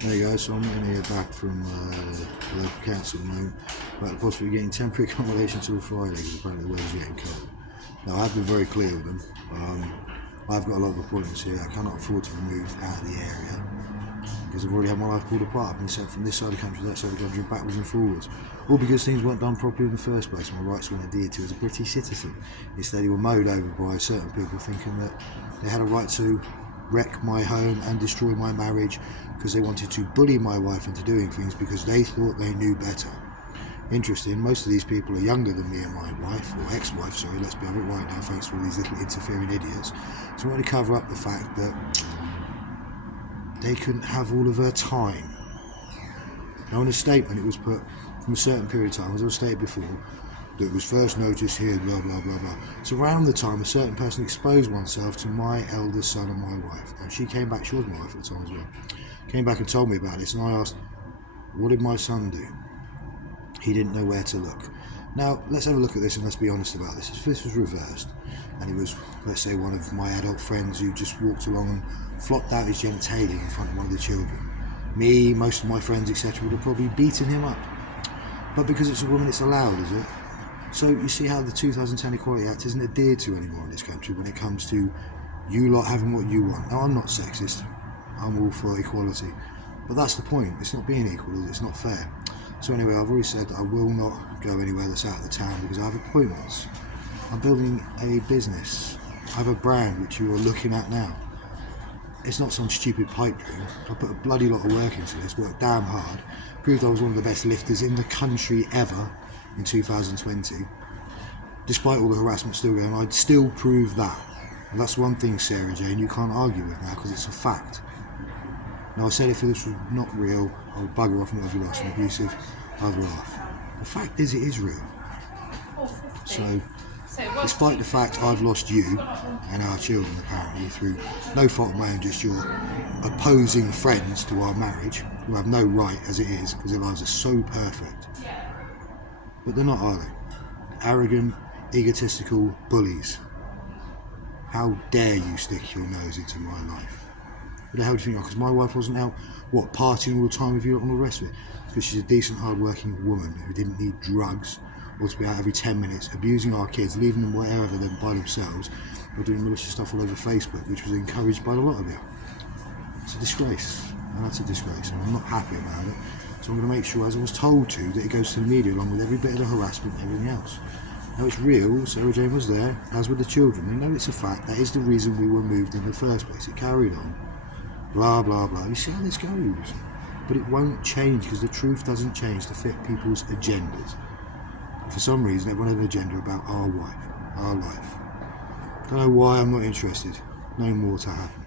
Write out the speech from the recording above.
There you go, so I'm not going to hear back from the local council at the moment about the possibility of getting temporary accommodation till Friday because apparently the weather's getting cold. Now, I've been very clear with them. I've got a lot of appointments here. I cannot afford to be moved out of the area because I've already had my life pulled apart. I've been sent from this side of the country to that side of the country, backwards and forwards. All because things weren't done properly in the first place. My rights weren't adhered to as a British citizen. Instead, they were mowed over by certain people thinking that they had a right to wreck my home and destroy my marriage because they wanted to bully my wife into doing things because they thought they knew better. Interesting, most of these people are younger than me and my wife, or ex-wife, sorry, let's be right now, thanks to all these little interfering idiots. So I want to cover up the fact that they couldn't have all of her time. Now in a statement it was put from a certain period of time, as I stated before, that it was first noticed here, blah blah blah blah. It's around the time a certain person exposed oneself to my eldest son and my wife. And she came back, she was my wife at the time as well, came back and told me about this, and I asked, what did my son do? He didn't know where to look. Now, let's have a look at this and let's be honest about this. If this was reversed, and it was, let's say, one of my adult friends who just walked along and flopped out his genitalia in front of one of the children, me, most of my friends, etc., would have probably beaten him up. But because it's a woman, it's allowed, is it? So you see how the 2010 Equality Act isn't adhered to anymore in this country when it comes to you lot having what you want. Now, I'm not sexist. I'm all for equality. But that's the point. It's not being equal, is it? It's not fair. So anyway, I've already said that I will not go anywhere that's out of the town because I have appointments. I'm building a business. I have a brand which you are looking at now. It's not some stupid pipe dream. I put a bloody lot of work into this, worked damn hard, proved I was one of the best lifters in the country ever in 2020. Despite all the harassment still going on, I'd still prove that. And that's one thing, Sarah Jane, you can't argue with now because it's a fact. Now I said if this was not real, I would bugger off and whatever you lost and abusive, I'd laugh. The fact is it is real. So, despite the fact I've lost you and our children apparently through no fault of my own, just your opposing friends to our marriage, who have no right as it is because their lives are so perfect. But they're not, are they? Arrogant, egotistical bullies. How dare you stick your nose into my life? What the hell do you think? Because my wife wasn't out, partying all the time with you and all the rest of it. Because she's a decent, hard-working woman who didn't need drugs or to be out every 10 minutes, abusing our kids, leaving them wherever they're by themselves, or doing malicious stuff all over Facebook, which was encouraged by a lot of you. It's a disgrace, and that's a disgrace, and I'm not happy about it. So I'm going to make sure, as I was told to, that it goes to the media along with every bit of the harassment and everything else. Now it's real, Sarah Jane was there, as with the children. They know it's a fact. That is the reason we were moved in the first place. It carried on. Blah, blah, blah. You see how this goes. But it won't change because the truth doesn't change to fit people's agendas. For some reason, everyone had an agenda about our wife, our life. Don't know why, I'm not interested. No more to happen.